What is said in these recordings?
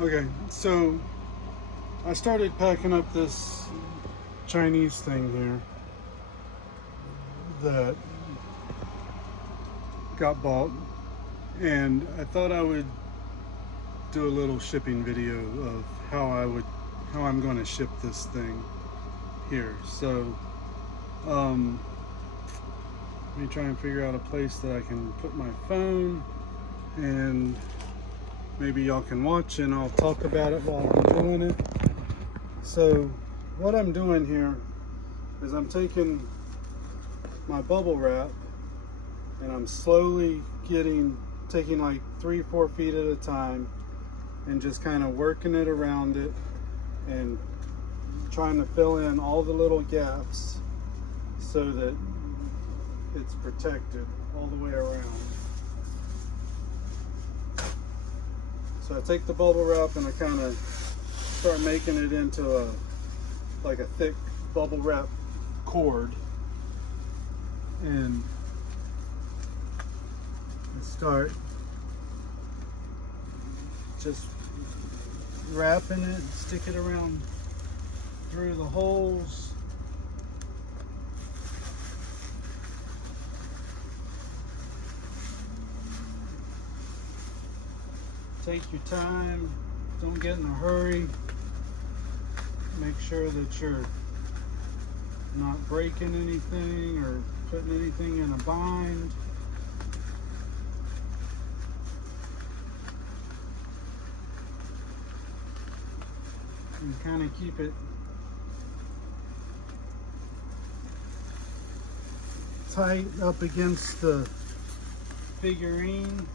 Okay, so I started packing up this Chinese thing here that got bought, and I thought I would do a little shipping video of how I'm going to ship this thing here. So let me try and figure out a place that I can put my phone, and maybe y'all can watch and I'll talk about it while I'm doing it. So what I'm doing here is I'm taking my bubble wrap and I'm slowly taking like 3-4 feet at a time and just kind of working it around it and trying to fill in all the little gaps so that it's protected all the way around. So I take the bubble wrap and I kind of start making it into like a thick bubble wrap cord, and I start just wrapping it, stick it around through the holes. Take your time, don't get in a hurry. Make sure that you're not breaking anything or putting anything in a bind. And kind of keep it tight up against the figurine.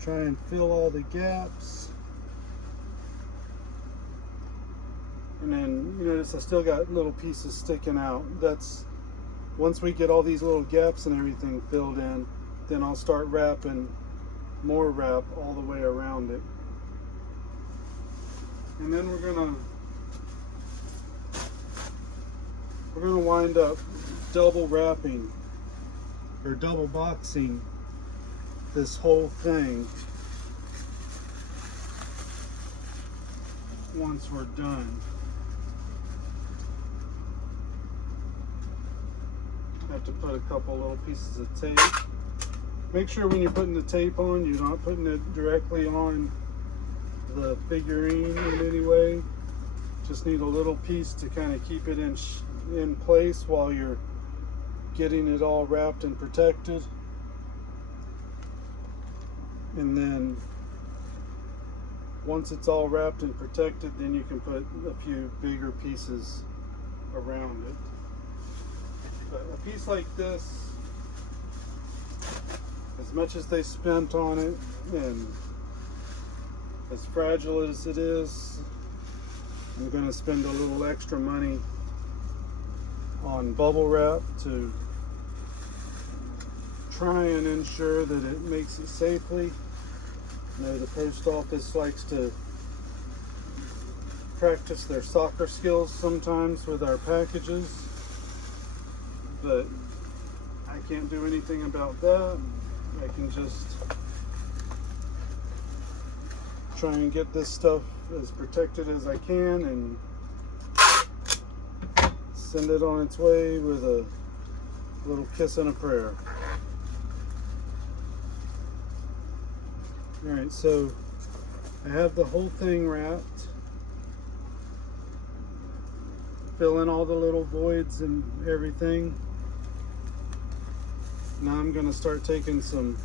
Try and fill all the gaps. And then you notice I still got little pieces sticking out. That's once we get all these little gaps and everything filled in, then I'll start wrapping more wrap all the way around it. And then we're gonna wind up double wrapping or double boxing this whole thing once we're done. I have to put a couple little pieces of tape. Make sure when you're putting the tape on, you're not putting it directly on the figurine in any way. Just need a little piece to kind of keep it in place while you're getting it all wrapped and protected. And then once it's all wrapped and protected, then you can put a few bigger pieces around it. But a piece like this, as much as they spent on it and as fragile as it is, I'm going to spend a little extra money on bubble wrap to try and ensure that it makes it safely. You know, the post office likes to practice their soccer skills sometimes with our packages, but I can't do anything about that. I can just try and get this stuff as protected as I can and send it on its way with a little kiss and a prayer. Alright, so I have the whole thing wrapped. Fill in all the little voids and everything. Now I'm going to start taking some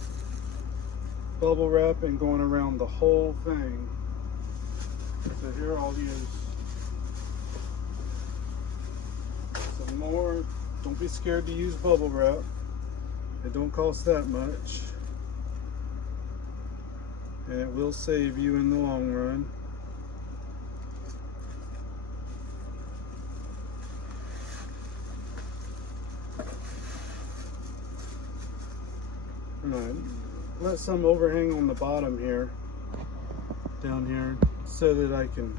bubble wrap and going around the whole thing. So here I'll use some more. Don't be scared to use bubble wrap. It don't cost that much. And it will save you in the long run. Alright, let some overhang on the bottom here, down here, so that I can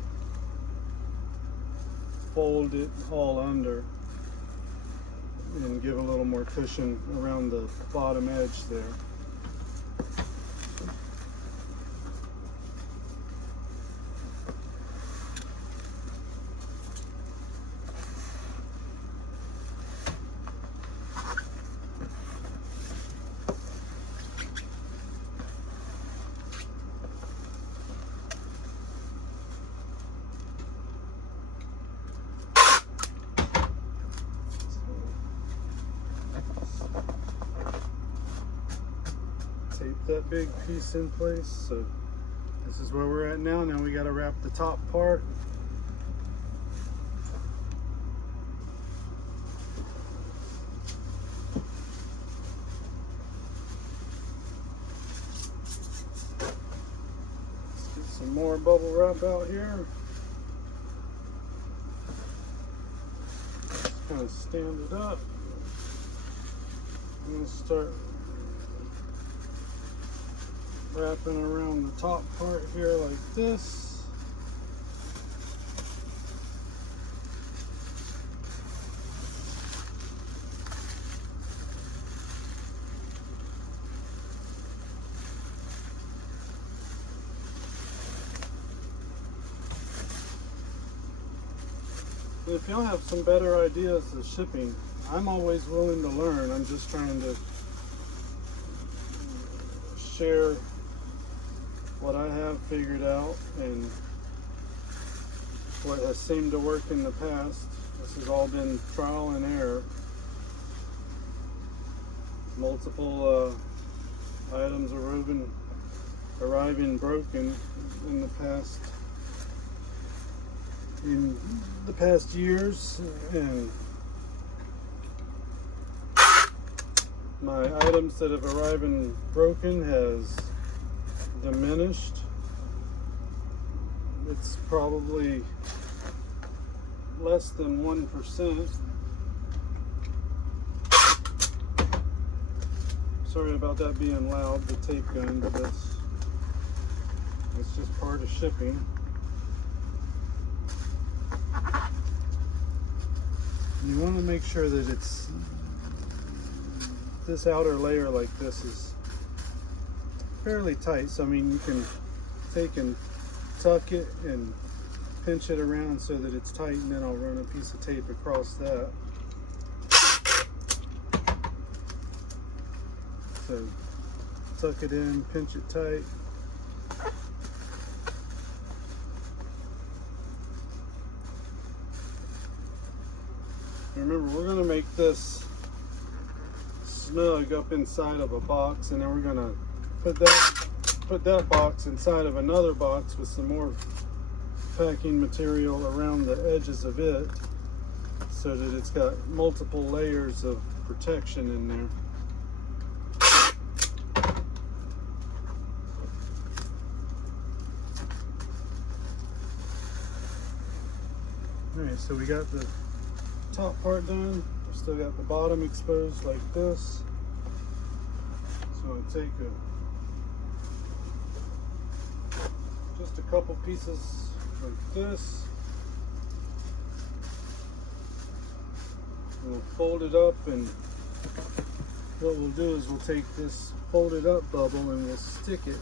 fold it all under and give a little more cushion around the bottom edge there. tape that big piece in place. So this is where we're at now. Now we got to wrap the top part. Let's get some more bubble wrap out here. Just kind of stand it up. I'm going to start wrapping around the top part here like this. If y'all have some better ideas of shipping, I'm always willing to learn. I'm just trying to share what I have figured out and what has seemed to work in the past. This has all been trial and error. Multiple items arriving broken in the past years, and my items that have arrived and broken has diminished. It's probably less than 1%. Sorry about that being loud, the tape gun, but that's just part of shipping. You want to make sure that it's this outer layer like this is fairly tight. So I mean, you can take and tuck it and pinch it around so that it's tight, and then I'll run a piece of tape across that. So tuck it in, pinch it tight. Remember, we're going to make this snug up inside of a box, and then we're going to put that box inside of another box with some more packing material around the edges of it, so that it's got multiple layers of protection in there. Alright, so we got the top part done. We've still got the bottom exposed like this. So I'll take just a couple pieces like this. We'll fold it up, and what we'll do is we'll take this folded up bubble and we'll stick it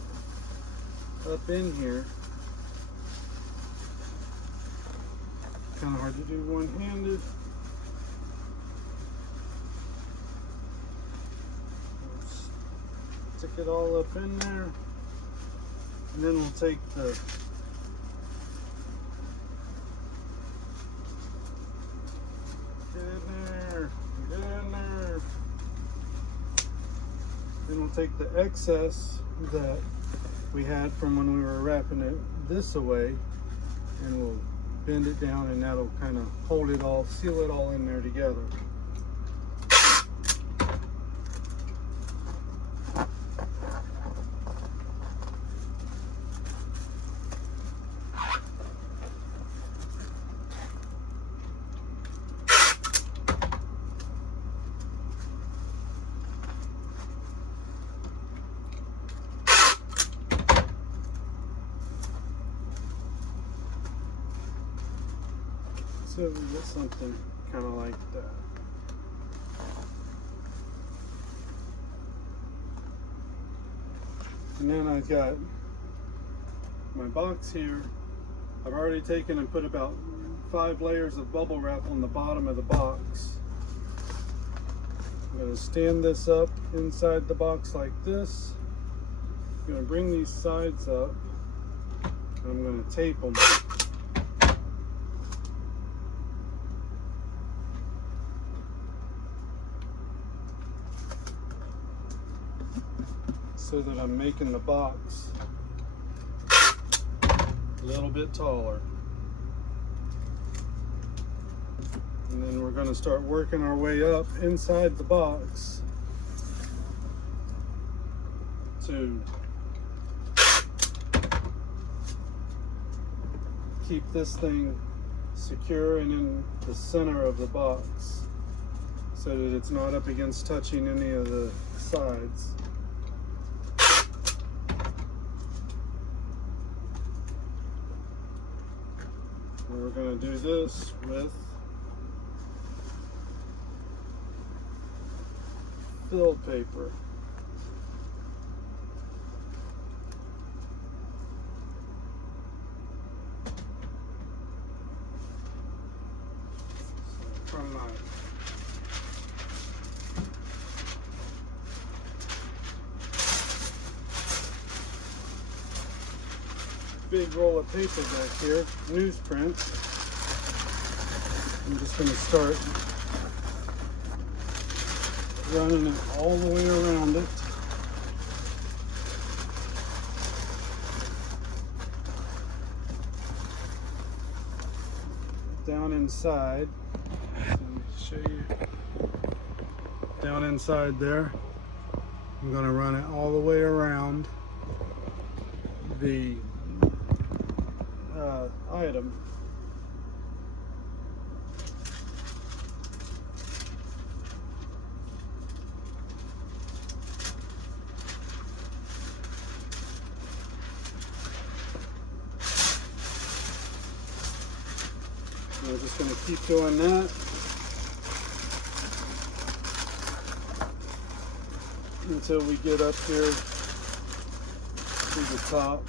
up in here. Kind of hard to do one-handed. Stick it all up in there, and then we'll take the get in there. Then we'll take the excess that we had from when we were wrapping it this away, and we'll bend it down, and that'll kind of hold it all, seal it all in there together. So we get something kind of like that. And then I've got my box here. I've already taken and put about 5 layers of bubble wrap on the bottom of the box. I'm going to stand this up inside the box like this. I'm going to bring these sides up, and I'm going to tape them. so that I'm making the box a little bit taller. And then we're going to start working our way up inside the box to keep this thing secure and in the center of the box so that it's not up against touching any of the sides. And we're going to do this with filled paper. From my big roll of paper back here, newsprint, I'm just going to start running it all the way around it. Down inside. Let me show you. Down inside there. I'm going to run it all the way around the item. We're just going to keep doing that until we get up here to the top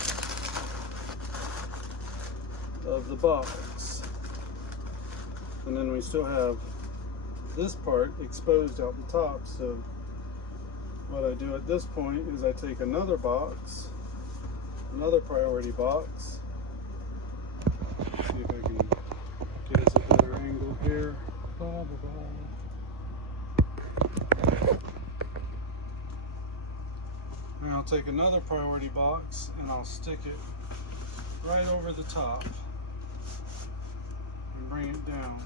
of the box. And then we still have this part exposed out the top. So what I do at this point is I take another box, another priority box. Let's see if I can get us a better angle here. Blah, blah, blah. And I'll take another priority box and I'll stick it right over the top and bring it down.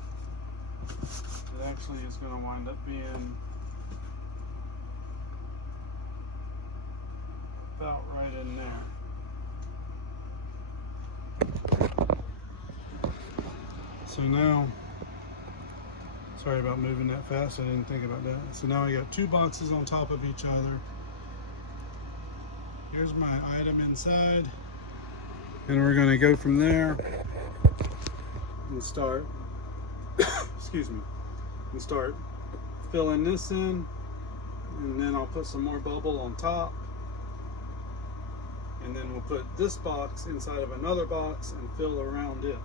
It actually is going to wind up being about right in there. So now, sorry about moving that fast, I didn't think about that. So now I got two boxes on top of each other. Here's my item inside. And we're going to go from there and start, excuse me, and start filling this in. And then I'll put some more bubble on top. And then we'll put this box inside of another box and fill around it.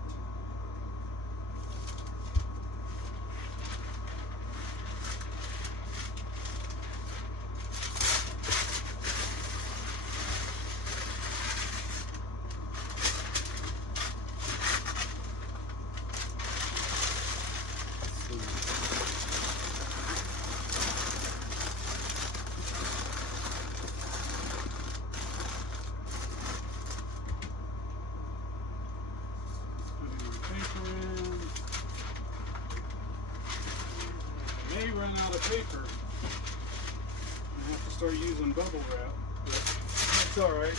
Run out of paper. I have to start using bubble wrap, but that's all right.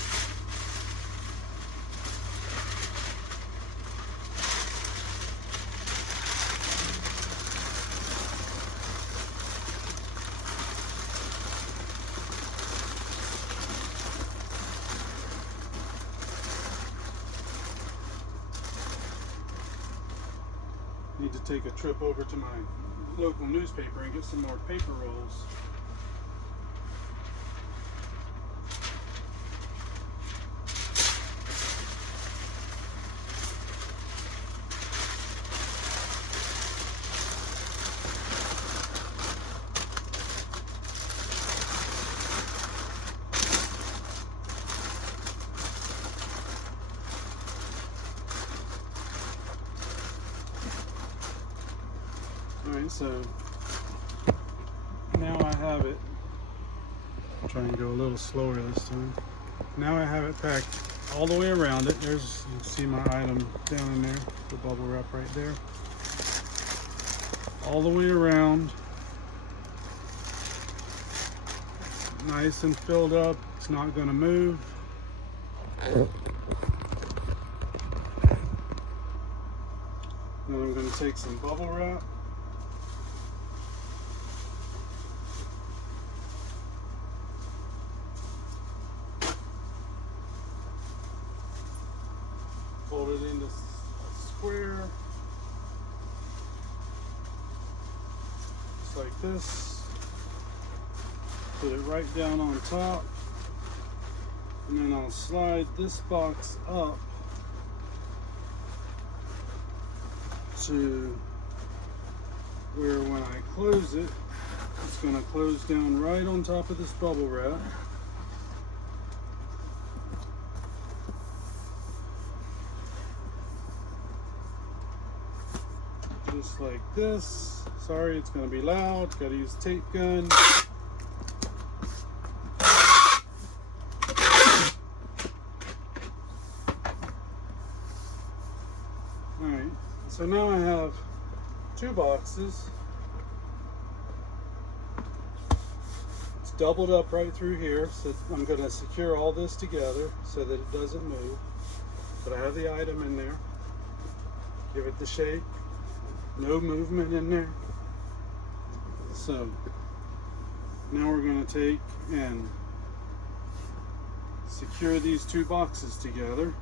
Need to take a trip over to my local newspaper and get some more paper rolls. Alright, so now I have it Try and go a little slower this time. Now I have it packed all the way around it. There's, you can see my item down in there, the bubble wrap right there. All the way around. Nice and filled up. It's not going to move. Then I'm going to take some bubble wrap. Fold it into a square. Just like this. Put it right down on top. And then I'll slide this box up to where when I close it, it's going to close down right on top of this bubble wrap. Just like this. Sorry, it's going to be loud. Got to use a tape gun. Alright, so now I have two boxes. It's doubled up right through here, so I'm going to secure all this together so that it doesn't move. But I have the item in there. Give it the shape. No movement in there. So now we're going to take and secure these two boxes together.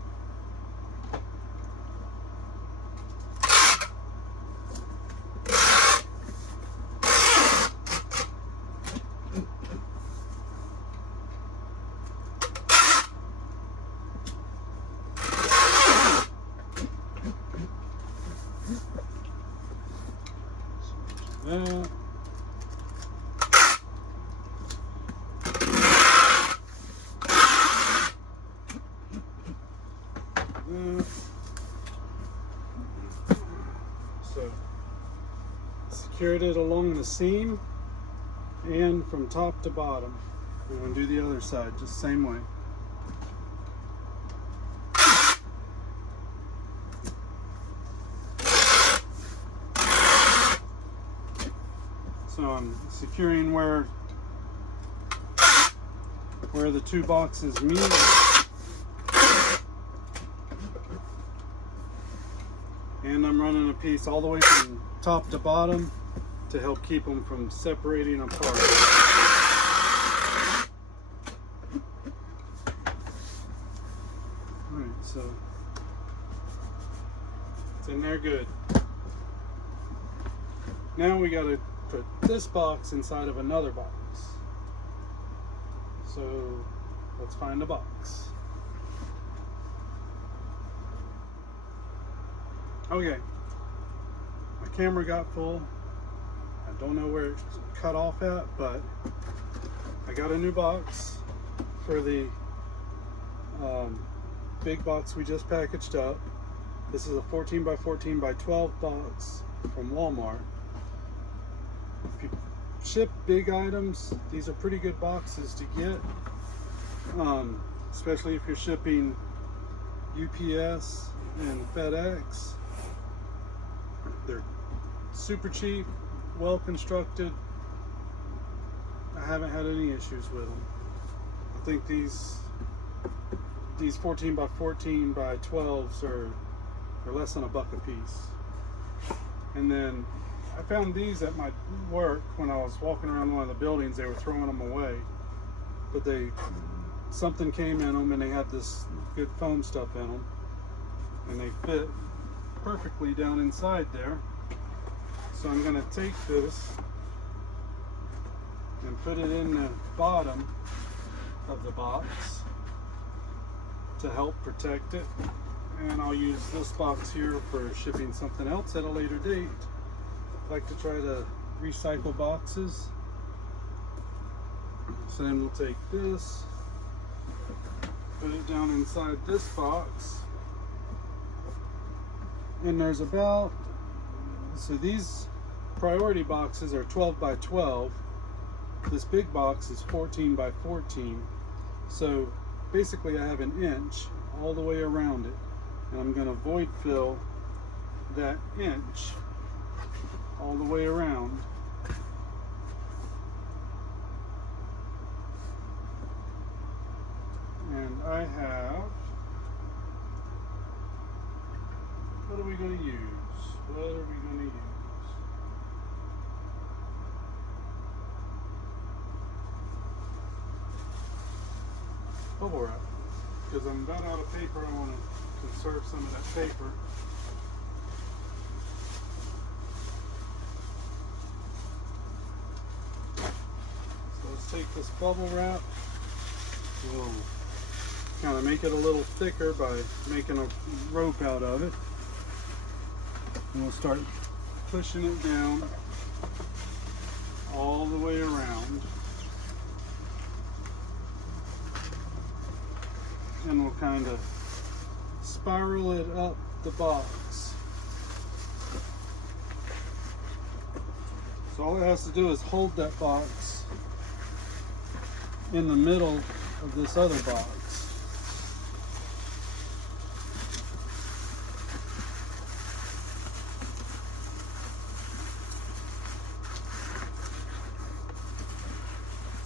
So secured it along the seam and from top to bottom. We're going to do the other side just the same way. So I'm securing where the two boxes meet. And I'm running a piece all the way from top to bottom to help keep them from separating apart. Alright, so it's in there good. Now we got to put this box inside of another box. So let's find a box. Okay, my camera got full. I don't know where it cut off at, but I got a new box for the big box we just packaged up. This is a 14 by 14 by 12 box from Walmart. If you ship big items, these are pretty good boxes to get, especially if you're shipping UPS and FedEx. They're super cheap, well constructed. I haven't had any issues with them. I think these 14 by 14 by 12s are less than $1 a piece. And then I found these at my work when I was walking around one of the buildings. They were throwing them away, but something came in them and they had this good foam stuff in them, and they fit perfectly down inside there. So I'm going to take this and put it in the bottom of the box to help protect it, and I'll use this box here for shipping something else at a later date. I like to try to recycle boxes. So then we'll take this, put it down inside this box. And there's so these priority boxes are 12 by 12. this big box is 14 by 14. So basically I have an inch all the way around it. And I'm going to void fill that inch all the way around. And I have, what are we going to use? What are we going to use? Bubble wrap. Because I'm about out of paper, I want to conserve some of that paper. So let's take this bubble wrap. We'll kind of make it a little thicker by making a rope out of it. And we'll start pushing it down all the way around. And we'll kind of spiral it up the box. So all it has to do is hold that box in the middle of this other box.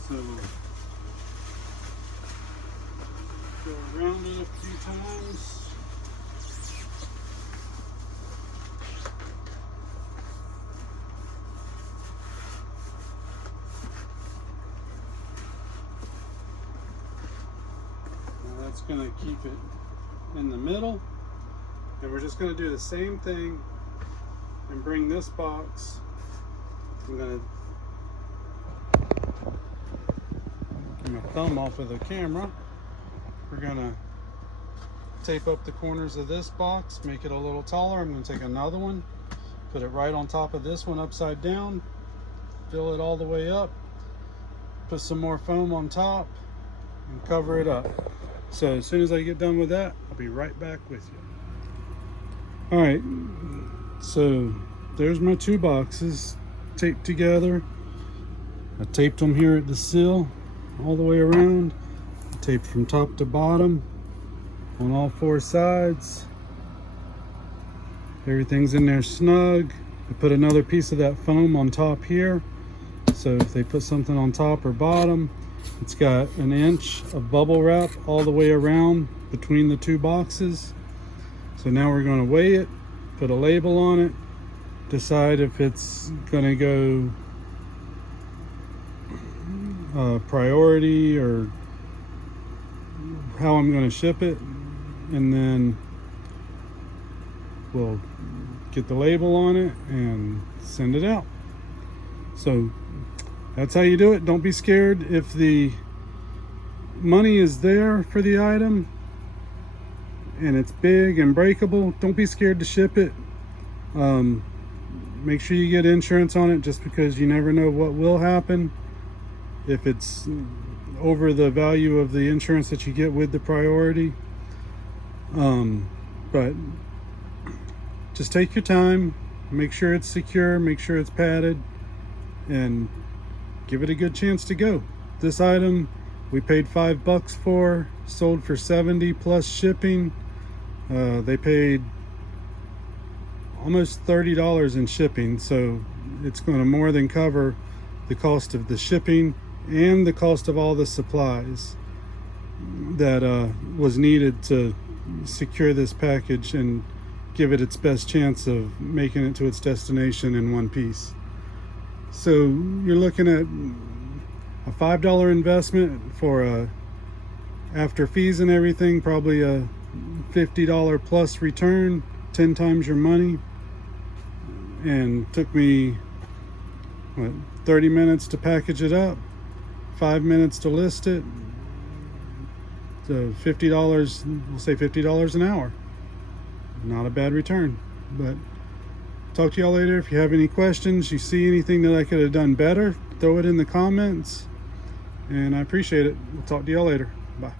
So go around it a few times. Now that's going to keep it in the middle. And we're just going to do the same thing and bring this box. I'm going to get my thumb off of the camera. We're gonna tape up the corners of this box, make it a little taller. I'm gonna take another one, put it right on top of this one upside down, fill it all the way up, put some more foam on top, and cover it up. So as soon as I get done with that, I'll be right back with you. All right, so there's my two boxes taped together. I taped them here at the sill all the way around. Taped from top to bottom on all four sides. Everything's in there snug. I put another piece of that foam on top here, so if they put something on top or bottom, it's got an inch of bubble wrap all the way around between the two boxes. So now we're going to weigh it, put a label on it, decide if it's going to go priority or how I'm going to ship it, and then we'll get the label on it and send it out. So that's how you do it. Don't be scared if the money is there for the item and it's big and breakable. Don't be scared to ship it. Make sure you get insurance on it, just because you never know what will happen. If it's over the value of the insurance that you get with the priority. But just take your time, make sure it's secure, make sure it's padded, and give it a good chance to go. This item we paid $5 for, sold for $70 plus shipping. They paid almost $30 in shipping, so it's going to more than cover the cost of the shipping and the cost of all the supplies that was needed to secure this package and give it its best chance of making it to its destination in one piece. So you're looking at a $5 investment for after fees and everything, probably a $50 plus return, 10 times your money. And took me 30 minutes to package it up, 5 minutes to list it. So $50, we'll say $50 an hour. Not a bad return. But talk to y'all later. If you have any questions, you see anything that I could have done better, throw it in the comments. And I appreciate it. We'll talk to y'all later. Bye.